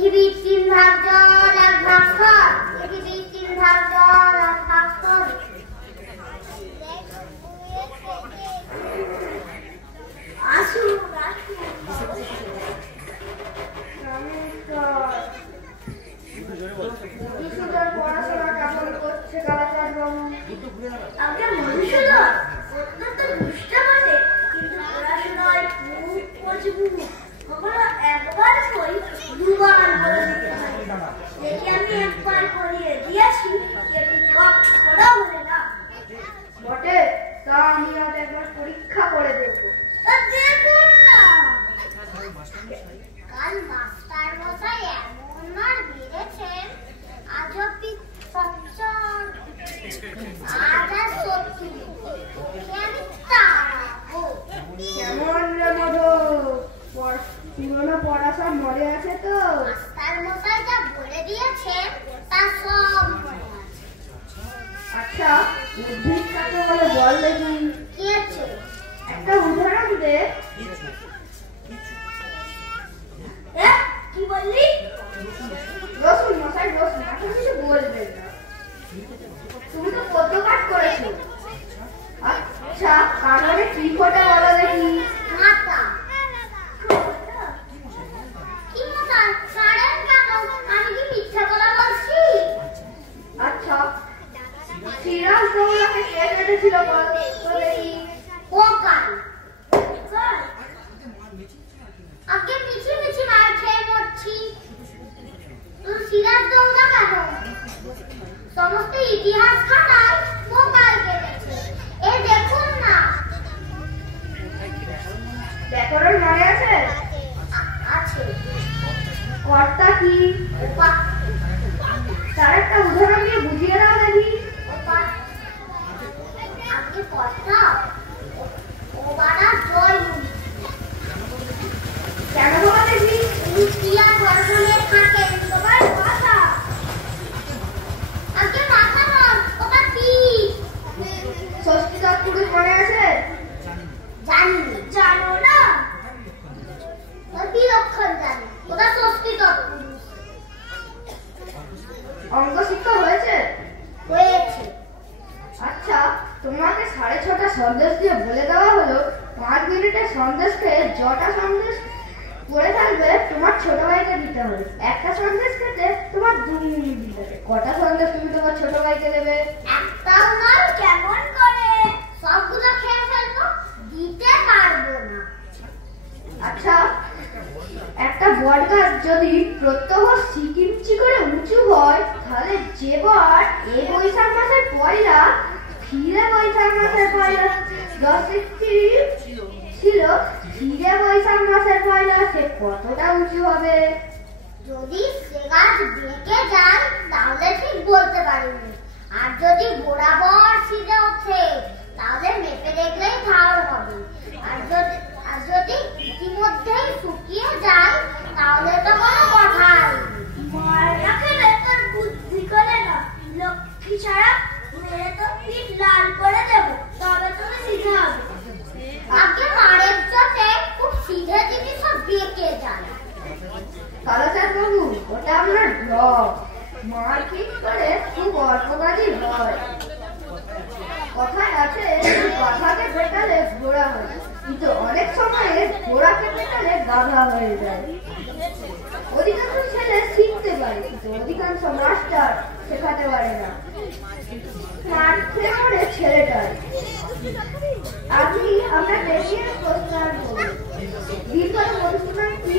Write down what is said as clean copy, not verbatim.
পৃথিবীর 3 ভাগ জল 1 ভাগ স্থল। পৃথিবীর 3 ভাগ জল 1 ভাগ স্থল। আসুন নমস্কার। পড়াশোনা কেমন করছে কালাচাঁদ বাবু? আগে মধুসূদন অত্যন্ত দুষ্ট বটে, কিন্তু পড়াশোনায় খুব মজবুত। কখনো একবার বই দুবার পড়ে দিতে হয়। দেখি আমি একবার পড়িয়ে দিয়েছি, কিন্তু কখনো বলে না। বটে, তা আমি আজ একবার পরীক্ষা করে দেখবো। দেখুন না, কাল মাস্টার মশাই এমন মার দিয়েছেন, আজও পিচ্ছর। আজ আর সত্যি আমি তাড়াবো। কেমন রে মধু, পুরোনো পড়া সব মনে আছে তো? মাস্টার মশাই যা বলে দিয়েছে তা সব মনে আছে। আচ্ছা, উদ্ভিদ কাকে বলে বল দেখি। কি আছে? একটা উদাহরণ দে। কি বললি? রসুন মশাই, রসুন। এখন কিছু বলবেন না, তুমি তো কত কাজ করেছো। আচ্ছা, কারণে কি ফোটা বলো দেখি। মাথা। কি মশাই, কারেন কেন? আমি কি মিথ্যা কথা বলছি? আচ্ছা, শ্রীরাম দৌলাকে কে কেটেছিল বল দেখি। পোকাল। আগে মিছি মিছি মার খেয়ে মরছি। তুই সিরাজ দৌড়া কেন? সমস্ত ইতিহাস খাতায় পোকাল কেটেছে। এ দেখুন না। ব্যাকরণ মনে আছে? আছে। কর্তা কি? তার একটা উদাহরণ দিয়ে বুঝিয়ে দাও দেখি। আগে কর্তা ও বাড়া জল। কেন বলা দেখি? ক্রিয়া গঠনে থাকে তোমার কথা। আগে মাথা নয়, ওটা কি? ষষ্ঠী তৎপুরুষ মনে আছে? জানি। জানো না? বিলক্ষণ জানি, ওটা ষষ্ঠী তৎপুরুষ। অঙ্ক শিক্ষা হয়েছে? হয়েছে। আচ্ছা, তোমাকে 6:30টা সন্দেশ দিয়ে বলে দেওয়া হলো 5 মিনিটের সন্দেশ খেয়ে যটা সন্দেশ পড়ে থাকবে তোমার ছোট ভাইকে দিতে হবে। একটা সন্দেশ খেতে তোমার 2 মিনিট দিতে হবে। কটা সন্দেশ তুমি তোমার ছোট ভাইকে দেবে? একটাও নয়। কেমন করে? সবগুলো খেয়ে ফেলবো, দিতে পারবো না। আচ্ছা, একটা বট গাছ যদি প্রত্যহ সিকিমচি করে উঁচু হয়, তাহলে যে বট এই বৈশাখ মাসের পয়লা ফিরে বৈশাখ মাসের পয়লা 10 ছিল, ফিরে বৈশাখ মাসের পয়লা সে কতটা উঁচু হবে? যদি সে গাছ বেঁকে যায় তাহলে ঠিক বলতে পারিনি, আর যদি বরাবর সিধে ওঠে তাহলে মেপে দেখলেই ধার হবে। আর যদি ইতিমধ্যেই শুকিয়ে যায় তাহলে তো কোনো কথাই। মারা খেলে তোর বুদ্ধি করে না, লক্ষ্মী ছাড়া মেরে তো পিঠ লাল করে দেবো, তবে তুমি সিধে হবে। আগে মারের চোটে খুব সিধে জিনিস সব বেঁকে যায়। কালাচাঁদ বাবু, ওটা আপনার ড্রপ। মার ঠিক করে খুব অল্প কাজই হয়। কথায় আছে, গাধাকে পেটালে ঘোড়া হয়, কিন্তু অনেক সময় ঘোড়াকে পেটালে গাধা হয়ে যায়। অধিকাংশ ছেলে শিখতে পারে, কিন্তু অধিকাংশ মাস্টার শেখাতে পারে না। মারতে পারে ছেলেটার। আপনি আপনার দেশের প্রস্তাব করুন। দীর্ঘ মধুসূদন কি